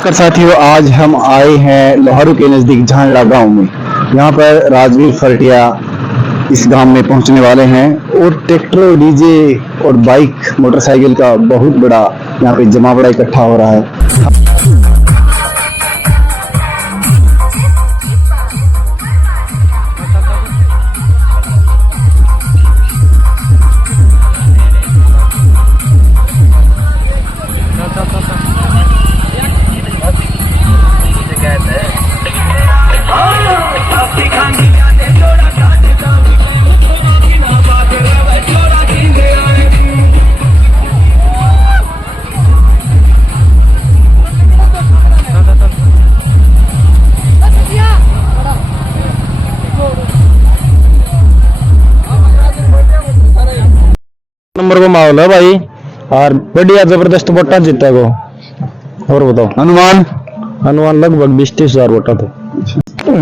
नमस्कार साथियों, आज हम आए हैं लोहारू के नजदीक झांगड़ा गांव में। यहाँ पर राजवीर फरटिया इस गांव में पहुंचने वाले हैं और ट्रैक्टर, डीजे और बाइक, मोटरसाइकिल का बहुत बड़ा यहाँ पे जमावड़ा इकट्ठा हो रहा है। नंबर को माहौल है भाई और बढ़िया जबरदस्त वोटा जीता को। और बताओ अनुमान लगभग 20-30 हजार वोटा थे।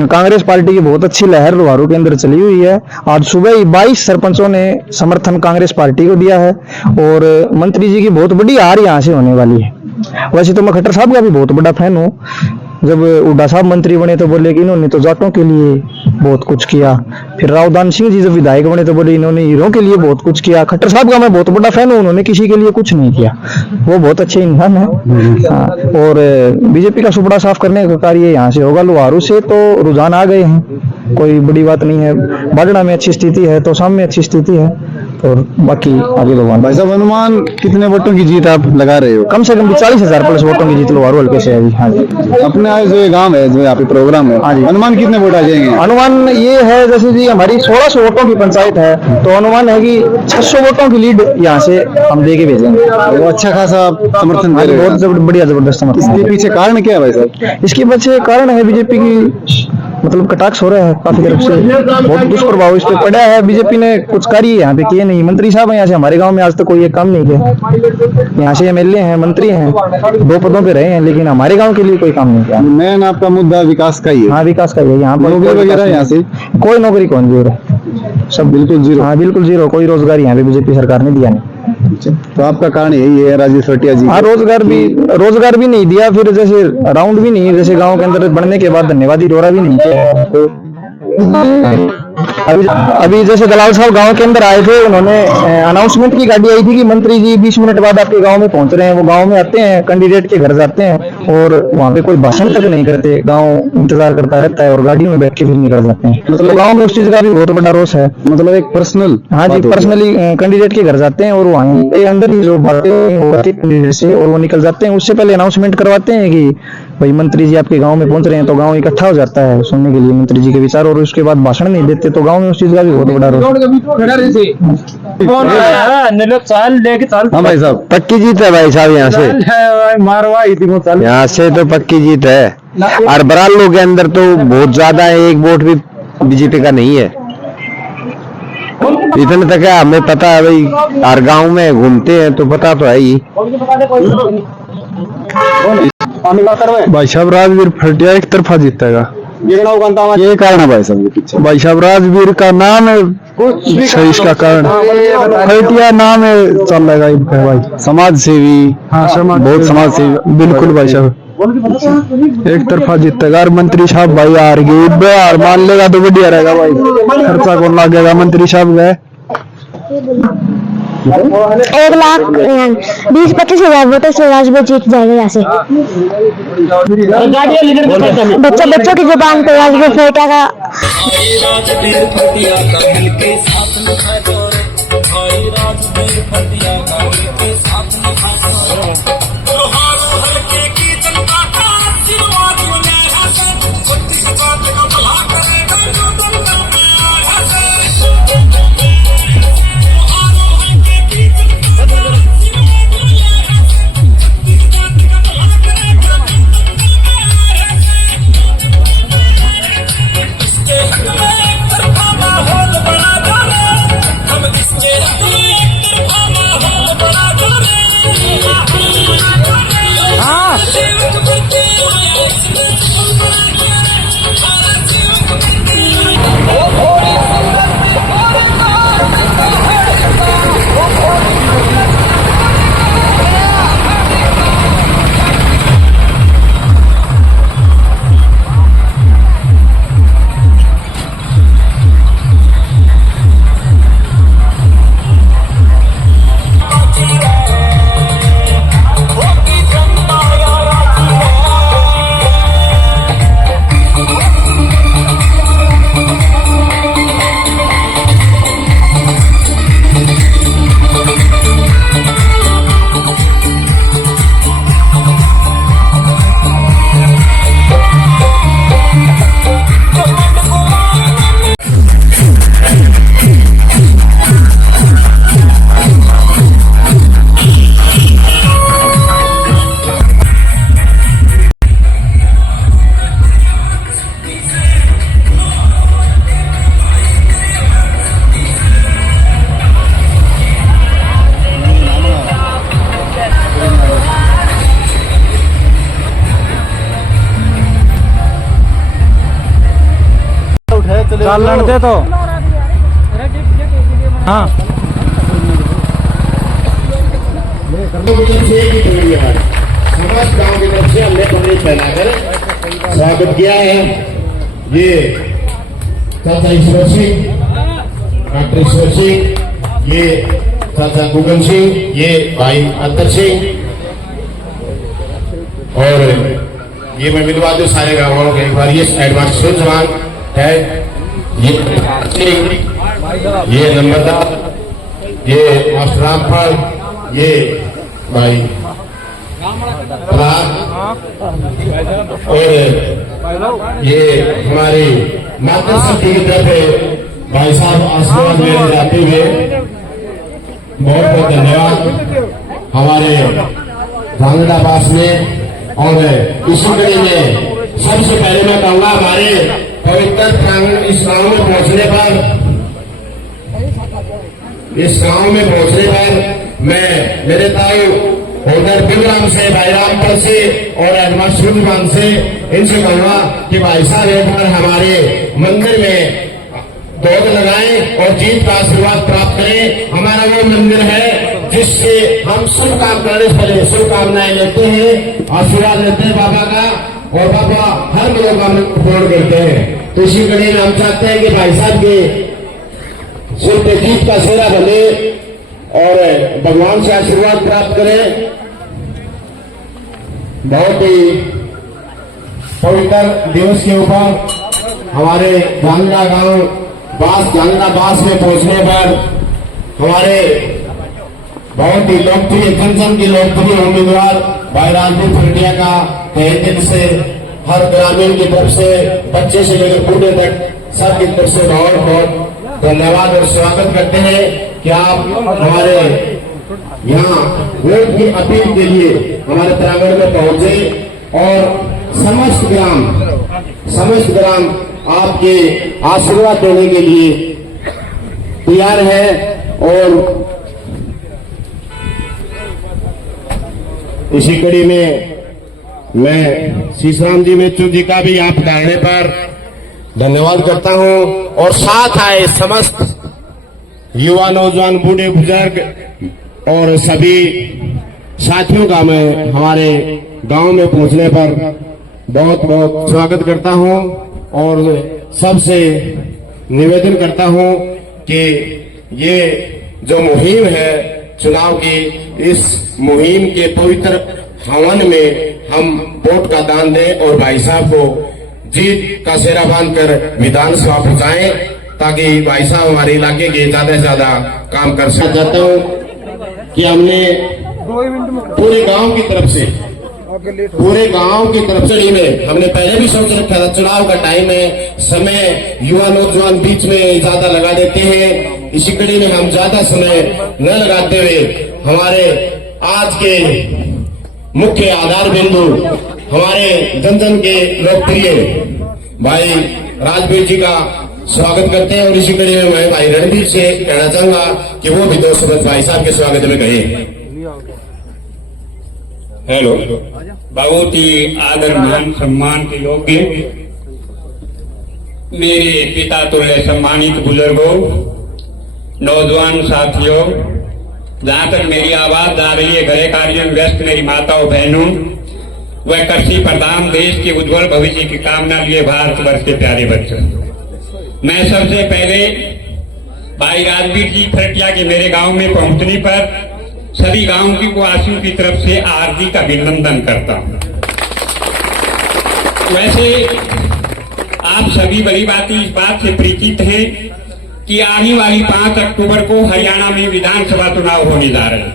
कांग्रेस पार्टी की बहुत अच्छी लहर लोहारू के अंदर चली हुई है। आज सुबह ही 22 सरपंचों ने समर्थन कांग्रेस पार्टी को दिया है और मंत्री जी की बहुत बड़ी हार यहाँ से होने वाली है। वैसे तो मैं खट्टर साहब का भी बहुत बड़ा फैन हूँ। जब हुड्डा साहब मंत्री बने तो बोले कि इन्होंने तो जाटों के लिए बहुत कुछ किया। फिर रावदान सिंह जी जब विधायक बने तो बोले इन्होंने हीरों के लिए बहुत कुछ किया। खट्टर साहब का मैं बहुत बड़ा फैन हूँ, उन्होंने किसी के लिए कुछ नहीं किया, वो बहुत अच्छे इंसान है। और बीजेपी का सुपड़ा साफ करने का कार्य यहाँ से होगा। लोहारू से तो रुझान आ गए हैं, कोई बड़ी बात नहीं है। बाडड़ा में अच्छी स्थिति है तो शाम में अच्छी स्थिति है और बाकी आगे भगवान। भाई साहब, अनुमान कितने वोटों की जीत आप लगा रहे हो? कम से कम 40,000 प्लस वोटों की जीत लोहारू हल्के से है। हाँ जी, अपने जो ये गांव है, जो यहाँ पे प्रोग्राम है, हाँ जी, अनुमान कितने वोट आ जाएंगे? अनुमान ये है जैसे जी हमारी 1600 वोटों की पंचायत है तो अनुमान है कि 600 वोटों की लीड यहाँ से हम दे के भेजेंगे। वो अच्छा खासा समर्थन दे रहे हैं। बहुत बढ़िया जबरदस्त समर्थन। इसके पीछे कारण क्या है भाई साहब? इसके पीछे कारण है बीजेपी की मतलब कटाक्ष हो रहा है काफी तरफ से, बहुत दुष्प्रभाव इस पे पड़ा है। बीजेपी ने कुछ कार्य यहाँ पे किए नहीं। मंत्री साहब यहाँ से हमारे गांव में आज तक कोई एक काम नहीं किया। यहाँ से एमएलए हैं, मंत्री हैं, 2 पदों पे रहे हैं, लेकिन हमारे गांव के लिए कोई काम नहीं किया। मेन आपका मुद्दा विकास का ही है। हाँ, विकास का ही है। यहाँ पर नौकरी वगैरह यहाँ से कोई नौकरी कौन दे रहा है? सब बिल्कुल जीरो। हाँ, बिल्कुल जीरो। कोई रोजगार यहाँ पे बीजेपी सरकार ने दिया नहीं। तो आपका कारण यही है राजवीर फरटिया जी? हाँ, रोजगार भी नहीं दिया। फिर जैसे राउंड भी नहीं, जैसे गांव के अंदर बढ़ने के बाद धन्यवादी रोरा भी नहीं किया। अभी जैसे दलाल साहब गांव के अंदर आए थे, उन्होंने अनाउंसमेंट की गाड़ी आई थी कि मंत्री जी 20 मिनट बाद आपके गांव में पहुंच रहे हैं। वो गांव में आते हैं, कैंडिडेट के घर जाते हैं और वहां पे कोई भाषण तक नहीं करते। गांव इंतजार करता रहता है और गाड़ियों में बैठ के फिर निकल जाते हैं। मतलब गांव में उस चीज का भी बहुत बड़ा रोष है। मतलब एक पर्सनल, हाँ जी, पर्सनली कैंडिडेट के घर जाते हैं और वहाँ अंदर ही जो बातें होती है से और वो निकल जाते हैं। उससे पहले अनाउंसमेंट करवाते हैं कि भाई मंत्री जी आपके गांव में पहुंच रहे हैं, तो गांव इकट्ठा हो जाता है सुनने के लिए मंत्री जी के विचार। और उसके बाद भाषण नहीं देते तो गांव में उस चीज का भी बहुत बड़ा रोष। हाँ भाई साहब, पक्की जीत है भाई साहब। यहाँ से तो पक्की जीत है। और बरालों के अंदर तो बहुत ज्यादा है, एक वोट भी बीजेपी का नहीं है। इतने तक है, हमें पता है भाई। हर गांव में घूमते हैं तो पता तो है ही। भाई साहब, राजवीर फरटिया एक तरफा जीतेगा, ये कारण है भाई साहब के पीछे? भाई साहब, राजवीर का नाम है सही, इसका कारण फरटिया नाम है, चलेगा भाई। समाज सेवी, हाँ, बहुत समाज सेवी, बिल्कुल भाई साहब एक तरफा जीतेगा। और मंत्री साहब भाई हार गए, हार मान लेगा तो बढ़िया रहेगा भाई। खर्चा कौन लागेगा? मंत्री साहब गए 1,20-25 हजार वोटों से राजवीर जीत जाएगा यहाँ से। बच्चों की जुबान पे राजवीर फरटिया का हम इसके गाल लड़ते तो हाँ समस्त गांव की तरफ से हमने पगड़ी फैलाकर स्वागत किया है। ये चाचा ईश्वर सिंह, डॉक्टर ईश्वर सिंह, ये चाचा गुगन सिंह, ये भाई अंतर सिंह, और ये मैं मिलवा दूं सारे गाँव वालों को एक बार। ये एडवांस जवान है, ये नंबरदार, ये मास्टर रामपाल, ये भाई और ये हमारी माता शक्ति की तरफ है भाई साहब आशीर्वाद लेने जाते हुए बहुत बहुत धन्यवाद हमारे भांगड़ाबास में। और इसी कड़ी में सबसे पहले मैं कहूँगा हमारे पवित्र प्रांगण इस गाँव में पहुँचने पर मैं मेरे ताऊ उधर बिगराम से, भाई रामपुर से और एडवांस जुबान से इनसे कहूँगा कि भाई साहब एक बार हमारे मंदिर में दौड़ लगाएं और जीत का आशीर्वाद प्राप्त करें। हमारा वो मंदिर है जिससे हम शुभ काम करने से पहले शुभकामनाएं लेते हैं, आशीर्वाद लेते हैं बाबा का, और बाबा हर मनोकामना पूर्ण करते हैं। तो इसी कड़ी में हम चाहते हैं कि भाई साहब के सिर पे जीत का सेहरा बने और भगवान से आशीर्वाद प्राप्त करें। बहुत ही पवित्र दिवस के ऊपर हमारे जांगड़ा गांव जांगड़ा बास में पहुंचने पर हमारे बहुत ही लोकप्रिय जनजन की लोकप्रिय उम्मीदवार भाई राजदीप फरटिया का तहे दिल से हर ग्रामीण की तरफ से, बच्चे से लेकर बूढ़े तक सबकी तरफ से बहुत बहुत धन्यवाद और स्वागत करते हैं कि आप हमारे यहाँ वोट की अपील के लिए हमारे प्रांगण में पहुंचे और समस्त ग्राम आपके आशीर्वाद देने के लिए तैयार है। और इसी कड़ी में मैं शीशराम जी मित्र जी का भी यहाँ पधारने पर धन्यवाद करता हूँ, और साथ आए समस्त युवा, नौजवान, बूढ़े, बुजुर्ग और सभी साथियों का मैं हमारे गांव में पहुंचने पर बहुत बहुत स्वागत करता हूं, और सबसे निवेदन करता हूं कि ये जो मुहिम है चुनाव की, इस मुहिम के पवित्र हवन में हम वोट का दान दें और भाई साहब को जीत का सेहरा बांधकर विधानसभा पहुंचाएं, ताकि भाई साहब हमारे इलाके के ज्यादा से ज्यादा काम कर सकें। चाहता हूं कि हमने पूरे गांव की तरफ से में हमने पहले भी सोच रखा था, चुनाव का टाइम है, समय युवा नौजवान बीच में ज्यादा लगा देते हैं, इसी कड़ी में हम ज्यादा समय न लगाते हुए हमारे आज के मुख्य आधार बिंदु हमारे जन के लोकप्रिय भाई राजवीर जी का स्वागत करते हैं। और इसी कड़ी में मैं भाई रणवीर से कहना चाहूंगा कि वो भी 2 शब्द भाई साहब के स्वागत में कहे। हेलो, बहुत ही आदर मान सम्मान के योग्य मेरे पिता तुल्य सम्मानित बुजुर्गों, नौजवान साथियों, जहाँ तक मेरी आवाज जा रही है, घरे कार्यों में व्यस्त मेरी माताओं बहनों, वह कृषि प्रधान देश के उज्जवल भविष्य की कामना लिए भारतवर्ष के प्यारे बच्चों, मैं सबसे पहले भाई राजवीर जी फरटिया के मेरे गांव में पहुंचने पर सभी गांव की वासियों की तरफ से हार्दिक अभिनंदन करता हूं। वैसे आप सभी बड़ी बात इस बात से परिचित हैं कि आने वाली 5 अक्टूबर को हरियाणा में विधानसभा चुनाव होने जा रहे हैं।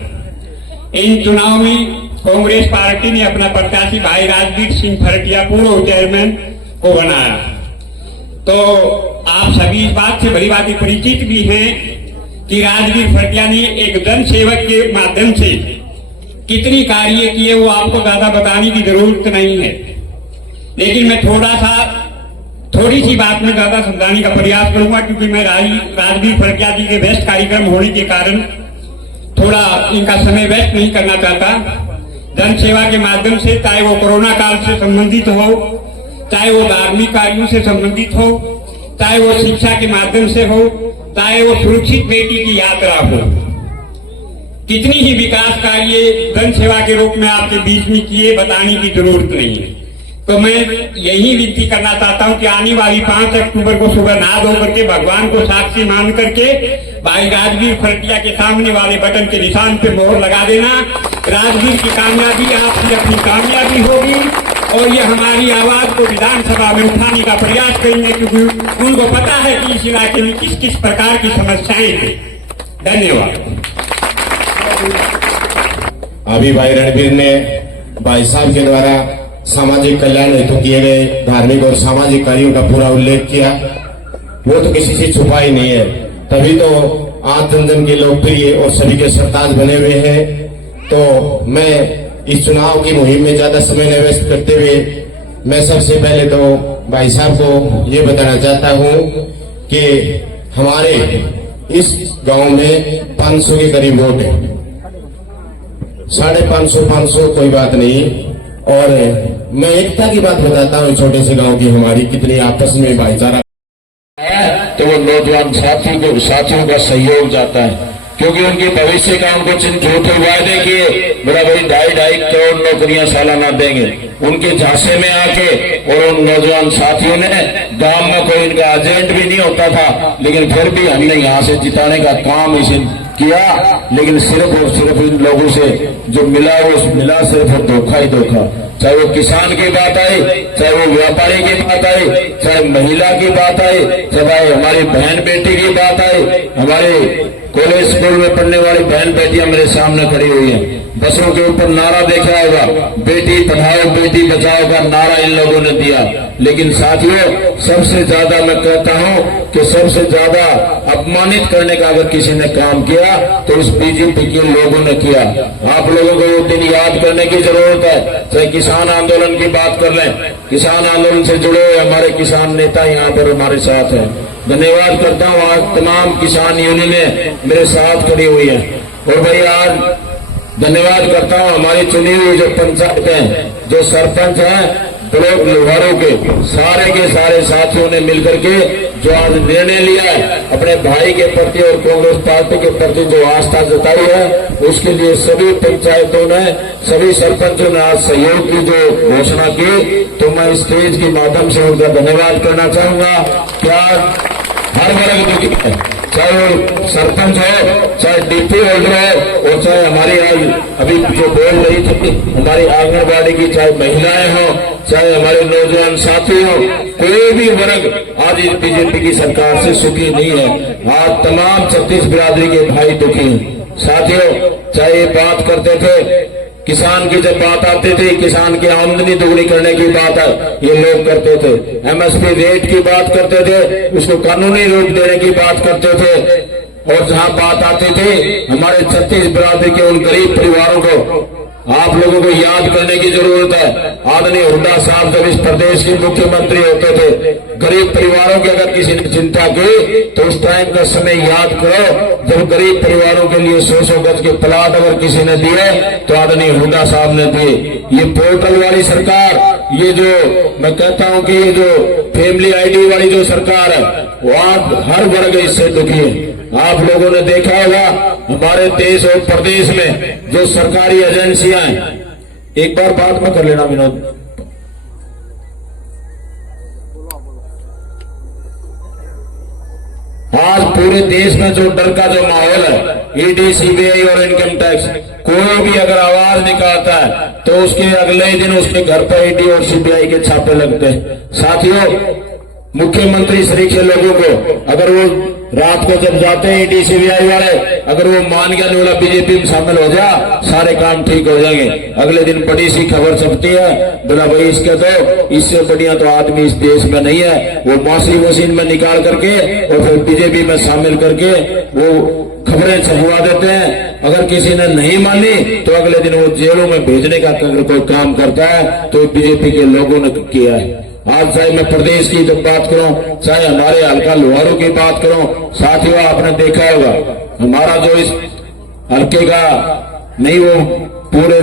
इन चुनाव में कांग्रेस पार्टी ने अपना प्रत्याशी भाई राजवीर सिंह फरटिया पूर्व चेयरमैन को बनाया। तो आप सभी इस बात से बड़ी बात परिचित भी हैं कि राजवीर फरटिया ने एक जन सेवक के माध्यम से कितनी कार्य किए वो आपको ज्यादा बताने की जरूरत नहीं है, लेकिन मैं थोड़ी सी बात में ज्यादा समझाने का प्रयास करूंगा, क्योंकि मैं राजवीर फरटिया जी के व्यस्त कार्यक्रम होने के कारण थोड़ा इनका समय व्यस्त नहीं करना चाहता। जन सेवा के माध्यम से, चाहे वो कोरोना काल से संबंधित हो, चाहे वो धार्मिक कार्यों से संबंधित हो, चाहे वो शिक्षा के माध्यम से हो, चाहे वो सुरक्षित बेटी की यात्रा हो, कितनी ही विकास कार्य जन सेवा के रूप में आपके बीच में किए, बताने की जरूरत नहीं है। तो मैं यही विनती करना चाहता हूं कि आने वाली 5 अक्टूबर को सुबह नहा धो करके भगवान को साक्षी मान करके भाई राजवीर फरटिया के सामने वाले बटन के निशान पे मोहर लगा देना। राजवीर की कामयाबी आपकी अपनी कामयाबी होगी और ये हमारी आवाज को विधानसभा में उठाने का प्रयास करेंगे, क्योंकि उनको पता है कि इस इलाके में किस किस प्रकार की समस्याएं हैं। धन्यवाद। अभी भाई रणबीर ने भाई साहब के द्वारा सामाजिक कल्याण हेतु किए गए धार्मिक और सामाजिक कार्यों का पूरा उल्लेख किया। वो तो किसी से छुपा ही नहीं है, तभी तो आज जन जन के लोकप्रिय और सभी के सरताज बने हुए हैं। तो मैं इस चुनाव की मुहिम में ज्यादा समय न व्यस्त करते हुए मैं सबसे पहले तो भाई साहब को ये बताना चाहता हूँ कि हमारे इस गांव में 500 के करीब वोट है। 550 कोई बात नहीं। और मैं एकता की बात बताता हूँ, छोटे से गांव की हमारी कितनी आपस में भाईचारा है, तो वो नौजवान साथियों का सहयोग जाता है, क्योंकि उनके भविष्य का उनको झूठे वायदे किए, बड़ा भाई 2.5 करोड़ नौकरियां सालाना देंगे, उनके झांसे में आके और उन नौजवान साथियों ने गांव में कोई इनका एजेंट भी नहीं होता था, लेकिन फिर भी हमने यहाँ से जिताने का काम इसे किया। लेकिन सिर्फ और सिर्फ इन लोगों से जो मिला वो मिला सिर्फ धोखा ही धोखा। चाहे वो किसान की बात आए, चाहे वो व्यापारी की बात आए, चाहे महिला की बात आए, चाहे हमारी बहन बेटी की बात आए। हमारे कॉलेज स्कूल में पढ़ने वाली बहन बेटियां मेरे सामने खड़ी हुई हैं। बसों के ऊपर नारा देखा होगा, बेटी पढ़ाओ बेटी बचाओ का नारा इन लोगों ने दिया। लेकिन साथियों, सबसे ज्यादा मैं कहता हूं कि सबसे ज्यादा अपमानित करने का अगर किसी ने काम किया तो उस बीजेपी के लोगों ने किया। आप लोगों को वो दिन याद करने की जरूरत है। चाहे किसान आंदोलन की बात कर लें, किसान आंदोलन से जुड़े हुए हमारे किसान नेता यहाँ पर हमारे साथ हैं। धन्यवाद करता हूँ, आज तमाम किसान यूनियनें मेरे साथ खड़ी हुई है। और भाई आज धन्यवाद करता हूँ हमारी चुनी हुई जो पंचायत है, जो सरपंच हैं ब्लॉक लोहारों के सारे साथियों ने मिलकर के जो आज निर्णय लिया है अपने भाई के प्रति और कांग्रेस पार्टी के प्रति जो आस्था जताई है, उसके लिए सभी पंचायतों ने, सभी सरपंचों ने आज सहयोग की जो घोषणा की, तो मैं स्टेज के माध्यम से उनका धन्यवाद करना चाहूंगा। क्या हर वर्ग दुखी है, चाहे वो सरपंच हो, चाहे डीपी होल्डर हो, और चाहे हमारी आज अभी जो बोल रही थी हमारी आंगनबाड़ी की, चाहे महिलाएं हो, चाहे हमारे नौजवान साथी हो, कोई भी वर्ग आज इस बीजेपी की सरकार से सुखी नहीं है। आज तमाम 36 बिरादरी के भाई दुखी हैं। साथियों, चाहे ये बात करते थे किसान की, जब बात आती थी किसान की आमदनी दुगनी करने की बात ये लोग करते थे, एमएसपी रेट की बात करते थे, उसको कानूनी रूप देने की बात करते थे। और जहां बात आती थी हमारे 36 बिरादरी के उन गरीब परिवारों को आप लोगों को याद करने की जरूरत है। आदरणीय हुड्डा साहब जब इस प्रदेश के मुख्यमंत्री होते थे, गरीब परिवारों की अगर किसी ने चिंता की तो उस टाइम का समय याद करो जब गरीब परिवारों के लिए 100 गज के प्लाट अगर किसी ने दिए तो आदरणीय हुड्डा साहब ने दिए। ये पोर्टल वाली सरकार, ये जो मैं कहता हूं कि ये जो फैमिली आईडी वाली जो सरकार है, वो आज हर वर्ग इससे दुखी है। आप लोगों ने देखा होगा हमारे देश और प्रदेश में जो सरकारी एजेंसियां हैं, एक बार बात में कर लेना विनोद, आज पूरे देश में जो डर का जो माहौल है, ईडी, सीबीआई और इनकम टैक्स, कोई भी अगर आवाज निकालता है तो उसके अगले ही दिन उसके घर पर ईडी और सीबीआई के छापे लगते हैं। साथियों, मुख्यमंत्री श्री के लोगों को अगर वो रात को जब जाते हैं ईडी सीबीआई वाले, अगर वो मान गया बोला बीजेपी में शामिल हो जा, सारे काम ठीक हो जाएंगे। अगले दिन बड़ी सी खबर छपती है, बोला भाई इसके तो इससे बढ़िया तो आदमी इस देश में नहीं है। वो मासी मशीन में निकाल करके और फिर बीजेपी में शामिल करके वो खबरें छपवा देते हैं। अगर किसी ने नहीं मानी तो अगले दिन वो जेलों में भेजने का अगर कोई काम करता है तो बीजेपी के लोगों ने किया है। आज चाहे मैं प्रदेश की जब बात करूं, चाहे हमारे हल्का लोहारों की बात करूं, साथियों आपने देखा होगा हमारा जो इस हल्के का नहीं, वो पूरे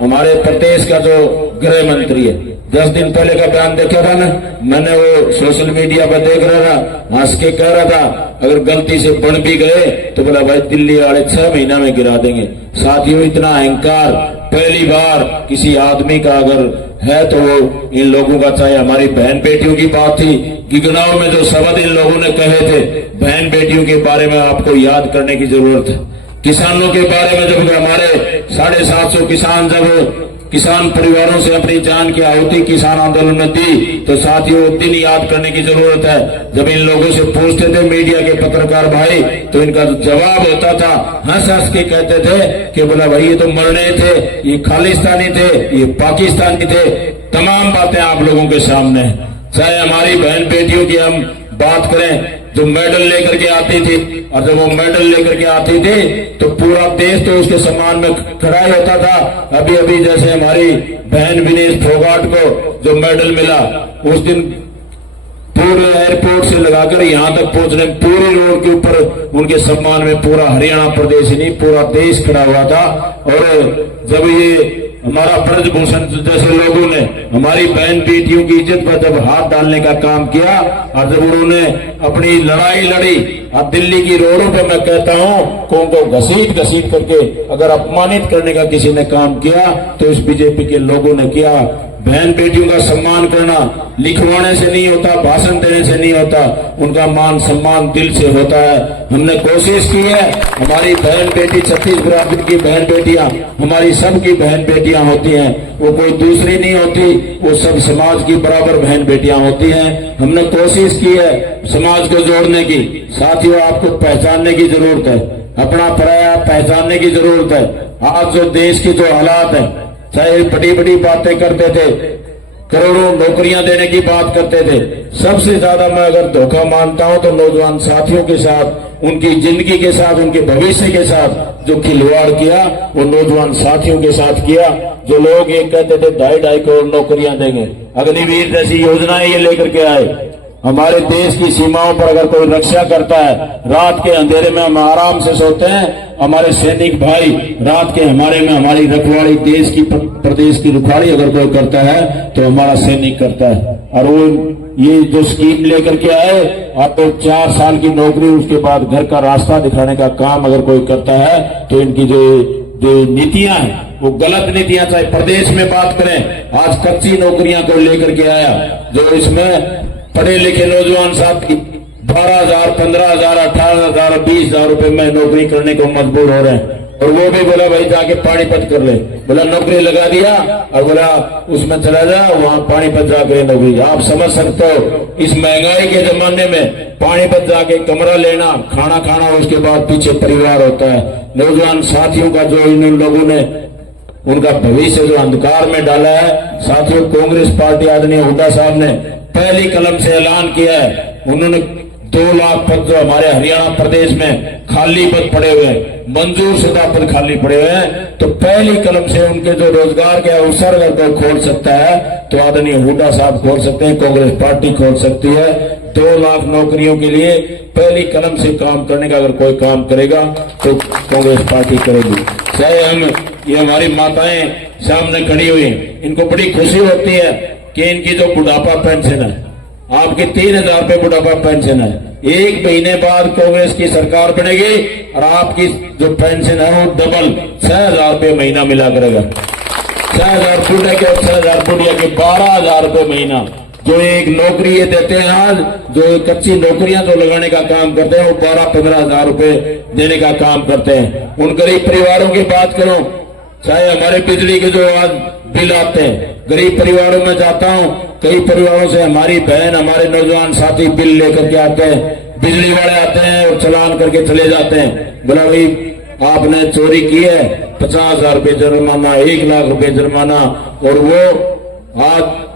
हमारे प्रदेश का जो गृह मंत्री है। 10 दिन पहले का बयान देखा था ना, मैंने वो सोशल मीडिया पर देख रहा था, हंस के कह रहा था अगर गलती से बन भी गए तो बोला भाई दिल्ली वाले 6 महीना में गिरा देंगे। साथियों, इतना अहंकार पहली बार किसी आदमी का अगर है तो वो इन लोगों का। चाहे हमारी बहन बेटियों की बात थी, गिगनाव में जो शब्द इन लोगों ने कहे थे, बहन बेटियों के बारे में आपको याद करने की जरूरत है। किसानों के बारे में जब हमारे 750 किसान जब किसान परिवारों से अपनी जान की आहुति किसान आंदोलन में दी, तो साथियों दिन याद करने की जरूरत है। जब इन लोगों से पूछते थे मीडिया के पत्रकार भाई, तो इनका जवाब होता था, हंस हंस के कहते थे कि बोला भाई ये तो मरने थे, ये खालिस्तानी थे, ये पाकिस्तानी थे। तमाम बातें आप लोगों के सामने। चाहे हमारी बहन बेटियों की हम बात करें जो मेडल लेकर के आती थी, और जब वो मेडल लेकर के आती थी तो पूरा देश तो उसके सम्मान में खड़ा ही होता था। अभी अभी जैसे हमारी बहन विनेश फोगाट को जो मेडल मिला, उस दिन पूरे एयरपोर्ट से लगाकर यहाँ तक पहुंचने पूरे रोड के ऊपर उनके सम्मान में पूरा हरियाणा प्रदेश ही नहीं पूरा देश खड़ा हुआ था। और जब ये हमारा ब्रजभूषण जैसे लोगों ने हमारी बहन बेटियों की इज्जत पर जब हाथ डालने का काम किया, और जब उन्होंने अपनी लड़ाई लड़ी, अब दिल्ली की रोडों पे मैं कहता हूँ को घसीट घसीट करके अगर अपमानित करने का किसी ने काम किया तो इस बीजेपी के लोगों ने किया। बहन बेटियों का सम्मान करना लिखवाने से नहीं होता, भाषण देने से नहीं होता, उनका मान सम्मान दिल से होता है। हमने कोशिश की है, हमारी बहन बेटी 36 बराबर की बहन बेटियां हमारी सबकी बहन बेटियां होती हैं, वो कोई दूसरी नहीं होती, वो सब समाज की बराबर बहन बेटियां होती हैं। हमने कोशिश की है समाज को जोड़ने की। साथियों, आपको पहचानने की जरूरत है, अपना पराया पहचानने की जरूरत है। आज जो देश की जो हालात है, चाहे बड़ी बड़ी बातें करते थे, करोड़ों नौकरियां देने की बात करते थे, सबसे ज्यादा मैं अगर धोखा मानता हूं तो नौजवान साथियों के साथ, उनकी जिंदगी के साथ, उनके भविष्य के साथ जो खिलवाड़ किया वो नौजवान साथियों के साथ किया। जो लोग ये कहते थे 2.5 करोड़ नौकरियां देंगे, अग्निवीर जैसी योजनाएं ये लेकर के आए। हमारे देश की सीमाओं पर अगर कोई रक्षा करता है, रात के अंधेरे में हम आराम से सोते हैं, हमारे सैनिक भाई रात के हमारे में हमारी रखवाली, देश की प्रदेश की रखवाली अगर कोई करता है तो हमारा सैनिक करता है। और वो ये जो स्कीम लेकर के आए, आपको 4 साल की नौकरी, उसके बाद घर का रास्ता दिखाने का काम अगर कोई करता है तो इनकी जो नीतियां हैं वो गलत नीतियां। चाहे प्रदेश में बात करें, आज कच्ची नौकरियां को लेकर के आया, जो इसमें पढ़े लिखे नौजवान साथी 12,000, 15,000, 18,000, 20,000 रुपए में नौकरी करने को मजबूर हो रहे हैं। और वो भी बोला भाई जाके पानीपत कर ले, बोला नौकरी लगा दिया और बोला उसमें चला जा, वहां पानीपत जाकर नौकरी। आप समझ सकते हो इस महंगाई के जमाने में पानीपत जाके कमरा लेना, खाना खाना, उसके बाद पीछे परिवार होता है। नौजवान साथियों का जो इन लोगों ने उनका भविष्य जो अंधकार में डाला है। साथियों, कांग्रेस पार्टी आदरणीय हुड्डा साहब ने पहली कलम से ऐलान किया है, उन्होंने 2 लाख पद जो हमारे हरियाणा प्रदेश में खाली पद पड़े हुए हैं, मंजूर शुदा पद खाली पड़े हुए हैं, तो पहली कलम से उनके जो रोजगार के अवसर अगर कोई खोल सकता है तो आदरणीय हुड्डा साहब खोल सकते हैं, कांग्रेस पार्टी खोल सकती है। 2 लाख नौकरियों के लिए पहली कलम से काम करने का अगर कोई काम करेगा तो कांग्रेस पार्टी करेगी। चाहे हम ये हमारी माताएं सामने खड़ी हुई, इनको बड़ी खुशी होती है कि इनकी जो बुढ़ापा पेंशन है, आपकी 3,000 रुपए बुढ़ापा पेंशन है, 1 महीने बाद कांग्रेस की सरकार बनेगी और आपकी जो पेंशन है वो डबल 6,000 रुपए महीना मिला करेगा। 6,000 बूढ़े के और 6,000 बुढ़िया के 12,000 रुपए महीना। जो एक नौकरी ये देते हैं, आज जो कच्ची नौकरियां जो लगाने का काम करते हैं वो 12-15,000 रुपए देने का काम करते हैं। उन गरीब परिवारों की बात करो, चाहे हमारे बिजली के जो आज बिल आते हैं, गरीब परिवारों में जाता हूं, कई परिवारों से हमारी बहन, हमारे नौजवान साथी बिल लेकर के आते हैं, बिजली वाले आते हैं और चलान करके चले जाते हैं। बोला भाई आपने चोरी की है, 50,000 रुपए जुर्माना, 1 लाख रुपए जुर्माना। और वो आज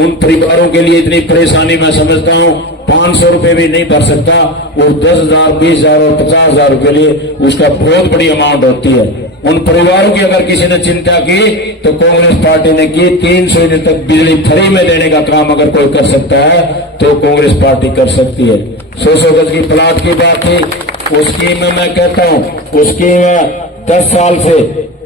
उन परिवारों के लिए इतनी परेशानी मैं समझता हूँ, 500 रुपए भी नहीं भर सकता, वो 10,000, 20,000 और 50,000 रुपए लिए उसका बहुत बड़ी अमाउंट होती है। उन परिवारों की अगर किसी ने चिंता की तो कांग्रेस पार्टी ने की। 300 यूनिट तक बिजली फ्री में देने का काम अगर कोई कर सकता है तो कांग्रेस पार्टी कर सकती है। 100 गज की प्लाट की बात थी, उस स्कीम में मैं कहता हूँ, उस स्कीम में 10 साल से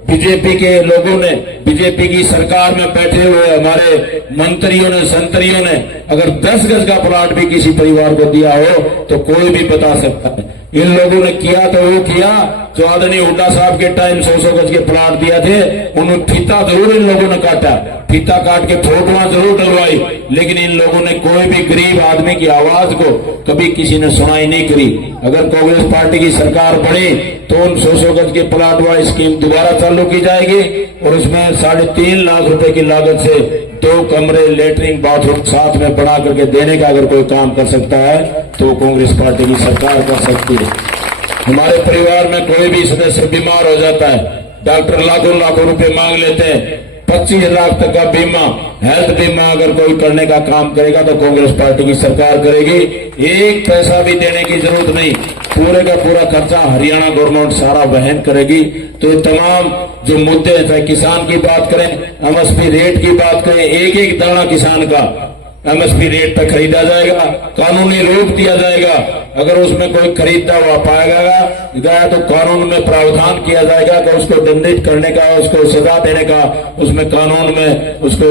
बीजेपी के लोगों ने, बीजेपी की सरकार में बैठे हुए हमारे मंत्रियों ने, संतरियों ने अगर 10 गज का प्लाट भी किसी परिवार को दिया हो तो कोई भी बता सकता है। इन लोगों ने किया तो वो किया जो आदरणीय हुड्डा साहब के टाइम 100 गज के प्लाट दिया थे, उन्होंने फीता जरूर इन लोगों ने काटा, फीता काट के फोटोआं जरूर डलवाई, लेकिन इन लोगों ने कोई भी गरीब आदमी की आवाज को कभी किसी ने सुनाई नहीं करी। अगर कांग्रेस पार्टी की सरकार बनी तो उन 100 गज के प्लाट वाली स्कीम दोबारा चालू की जाएगी और उसमें 3.5 लाख रुपए की लागत से 2 कमरे, लेटरिन, बाथरूम साथ में बना करके देने का अगर कोई काम कर सकता है तो कांग्रेस पार्टी की सरकार कर सकती है। हमारे परिवार में कोई भी सदस्य बीमार हो जाता है, डॉक्टर लाखों रुपए मांग लेते हैं, 25 लाख तक का बीमा, हेल्थ बीमा अगर कोई करने का काम करेगा तो कांग्रेस पार्टी की सरकार करेगी। 1 पैसा भी देने की जरूरत नहीं, पूरे का पूरा खर्चा हरियाणा गवर्नमेंट सारा वहन करेगी। तो ये तमाम जो मुद्दे हैं, चाहे किसान की बात करें, एमएसपी रेट की बात करें, एक दाना किसान का एमएसपी रेट पर खरीदा जाएगा, कानूनी रोक दिया जाएगा। अगर उसमें कोई खरीदता हुआ पाएगा गया तो कानून में प्रावधान किया जाएगा कि उसको दंडित करने का, उसको सजा देने का, उसमें कानून में उसको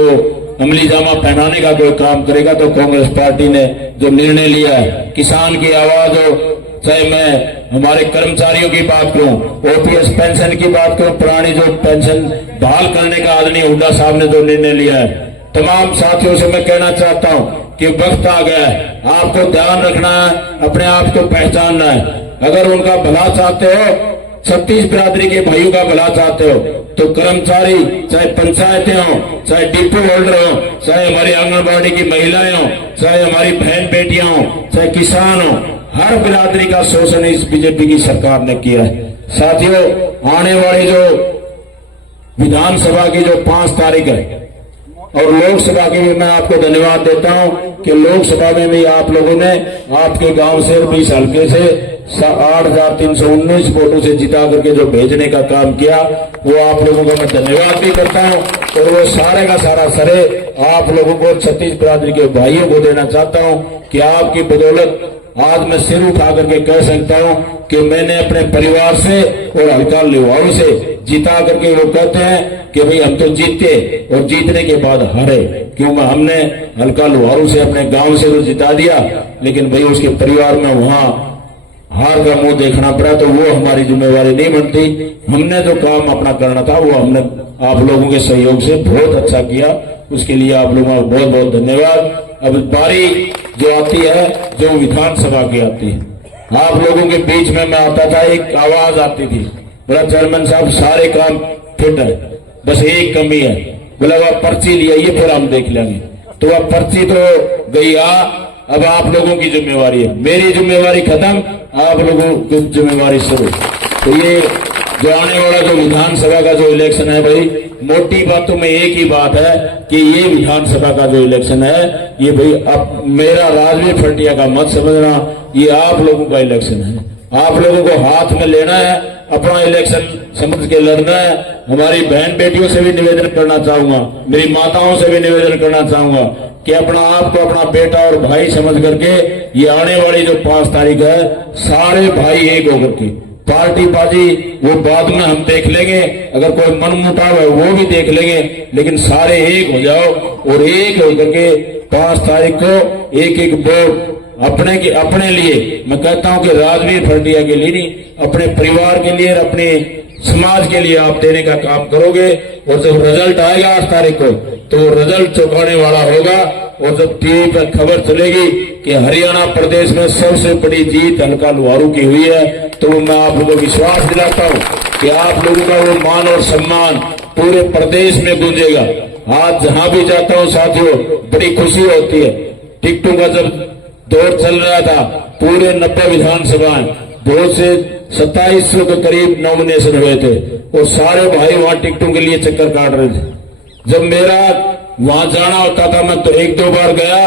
अमली जामा पहनाने का कोई काम करेगा। तो कांग्रेस पार्टी ने जो निर्णय लिया है, किसान की आवाज हो, चाहे मैं हमारे कर्मचारियों की बात करूं, ओपीएस पेंशन की बात करूं, पुरानी जो पेंशन बहाल करने का आदरणीय हुड्डा साहब ने जो निर्णय लिया है, तमाम साथियों से मैं कहना चाहता हूं कि वक्त आ गया है, आपको ध्यान रखना है, अपने आप को पहचानना है। अगर उनका भला चाहते हो, 36 बिरादरी के भाइयों का भला चाहते हो, तो कर्मचारी, चाहे पंचायतें हो, चाहे डिपो होल्डर हो, चाहे हमारी आंगनबाड़ी की महिलाएं हो, चाहे हमारी बहन बेटियां हो, चाहे किसान हो, हर बिरादरी का शोषण इस बीजेपी की सरकार ने किया है। साथियों, आने वाली जो विधानसभा की जो 5 तारीख है और लोकसभा के लिए मैं आपको धन्यवाद देता हूं कि लोकसभा में भी आप लोगों ने आपके गांव से 20 हल्के से 8,319 वोटों से जिता करके जो भेजने का काम किया, वो आप लोगों का मैं धन्यवाद भी करता हूं और वो सारे का सारा श्रेय आप लोगों को 36 बिरादरी के भाइयों को देना चाहता हूं कि आपकी बदौलत आज मैं सिर उठा करके कह सकता हूं कि मैंने अपने परिवार से और हल्का लिवाओं से जिता करके, वो कहते हैं कि भाई हम तो जीते और जीतने के बाद हारे, क्योंकि हमने हल्का लोहारू से अपने गांव से तो जिता दिया, लेकिन भाई उसके परिवार में वहां हार का मुंह देखना पड़ा, तो वो हमारी जिम्मेवारी नहीं बनती। हमने जो काम अपना करना था वो हमने आप लोगों के सहयोग से बहुत अच्छा किया, उसके लिए आप लोगों का बहुत बहुत धन्यवाद। अब बारी जो आती है, जो विधानसभा की आती है, आप लोगों के बीच में मैं आता था, एक आवाज आती थी, बोला चेयरमैन साहब सारे काम फिट है, बस एक कमी है, बोला वह पर्ची ले आइए फिर हम देख लेंगे। तो वह पर्ची तो गई अब आप लोगों की जिम्मेवारी है, मेरी जिम्मेवारी खत्म, आप लोगों की जिम्मेवारी शुरू। तो ये जो आने वाला जो विधानसभा का जो इलेक्शन है, भाई मोटी बातों में एक ही बात है कि ये विधानसभा का जो इलेक्शन है, ये भाई अब मेरा राजवीर फटिया का मत समझना, ये आप लोगों का इलेक्शन है। आप लोगों को हाथ में लेना है, अपना इलेक्शन समझ के लड़ना है। हमारी बहन बेटियों से भी निवेदन करना चाहूंगा, मेरी माताओं से भी निवेदन करना चाहूंगा कि अपना आप को अपना बेटा और भाई समझ करके ये आने वाली जो 5 तारीख है, सारे भाई एक होकर के, पार्टी बाजी वो बाद में हम देख लेंगे, अगर कोई मनमुटाव है वो भी देख लेंगे, लेकिन सारे एक हो जाओ और एक होकर के 5 तारीख को एक वोट अपने लिए, मैं कहता हूं कि राजवीर फटिया के लिए नहीं, अपने परिवार के लिए, अपने समाज के लिए आप देने का काम करोगे। और जब रिजल्ट आएगा 8 तारीख को, तो रिजल्ट चौंकाने वाला होगा। और जब टीवी पर खबर चलेगी कि हरियाणा प्रदेश में सबसे बड़ी जीत हल्का लोहारू की हुई है, तो मैं आप लोगों को विश्वास दिलाता हूं कि आप लोगों का वो मान और सम्मान पूरे प्रदेश में गूंजेगा। आज जहां भी जाता हूं साथियों, बड़ी खुशी होती है। टिकटों का जब दौर चल रहा था, पूरे 90 विधानसभाएं, बहुत से 2700 के करीब नॉमिनेशन हुए थे और सारे भाई वहां टिकटों के लिए चक्कर काट रहे थे। जब मेरा वहां जाना होता था, मैं तो 1-2 बार गया,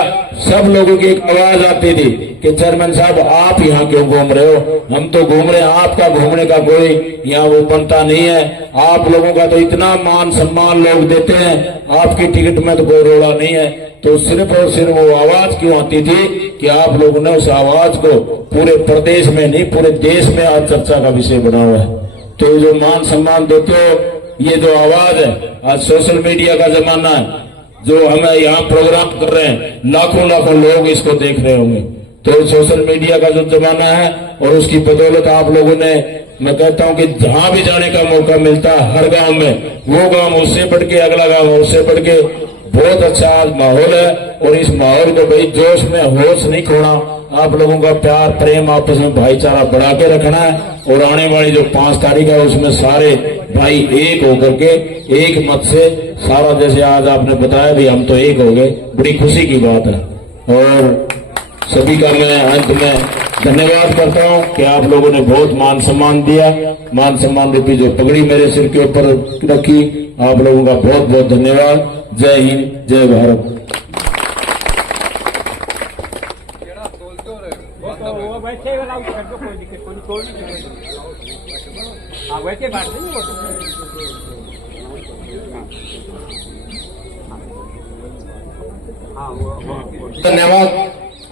सब लोगों की एक आवाज आती थी कि चेयरमैन साहब आप यहाँ क्यों घूम रहे हो, हम तो घूम रहे हैं, आपका घूमने का कोई यहाँ वो बनता नहीं है। आप लोगों का तो इतना मान सम्मान लोग देते हैं, आपकी टिकट में तो कोई रोड़ा नहीं है। तो सिर्फ और सिर्फ वो आवाज क्यों आती थी कि आप लोगों ने उस आवाज को पूरे प्रदेश में नहीं, पूरे देश में आज चर्चा का विषय बना हुआ है। तो जो मान सम्मान देते हो, ये जो आवाज है, आज सोशल मीडिया का जमाना है, जो हमें यहाँ प्रोग्राम कर रहे हैं, लाखों लाखों लोग इसको देख रहे होंगे। तो सोशल मीडिया का जो जमाना है और उसकी बदौलत आप लोगों ने, मैं कहता हूं कि जहां भी जाने का मौका मिलता है, हर गांव में, वो गांव उससे बढ़ के, अगला गांव उससे बढ़ के, बहुत अच्छा माहौल है। और इस माहौल को भाई जोश में होश नहीं खोना, आप लोगों का प्यार प्रेम आपस में भाईचारा बढ़ा के रखना है। और आने वाली जो 5 तारीख है उसमें सारे भाई एक होकर के, एक मत से सारा, जैसे आज आपने बताया भी हम तो एक हो गए, बड़ी खुशी की बात है। और सभी का मैं अंत में धन्यवाद करता हूं कि आप लोगों ने बहुत मान सम्मान दिया, मान सम्मान रूपी जो पगड़ी मेरे सिर के ऊपर रखी, आप लोगों का बहुत बहुत धन्यवाद। जय हिंद, जय भारत। धन्यवाद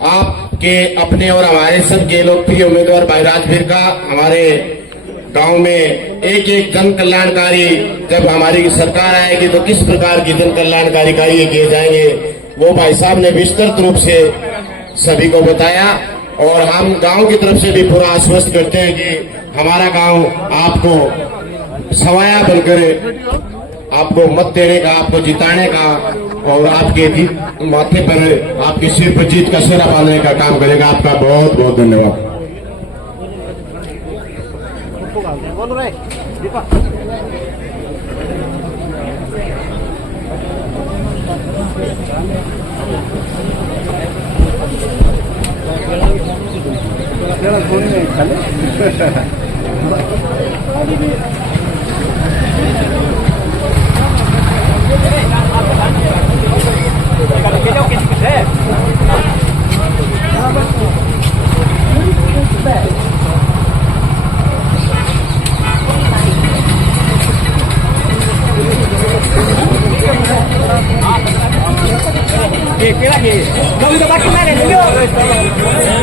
आपके अपने और हमारे सबके लोकप्रिय उम्मीदवार भाई राजवीर का। हमारे गांव में एक एक जन कल्याणकारी, जब हमारी सरकार आएगी तो किस प्रकार की जन कल्याणकारी कार्य किए जाएंगे, वो भाई साहब ने विस्तृत रूप से सभी को बताया। और हम गांव की तरफ से भी पूरा आश्वस्त करते हैं कि हमारा गांव आपको सवाया बनकर आपको मत देने का, आपको जिताने का और आपके माथे पर, आपके सिर पर जीत का सेहरा बांधने का काम करेगा। आपका बहुत बहुत धन्यवाद। Kira-kira, kalau kita pakai mana?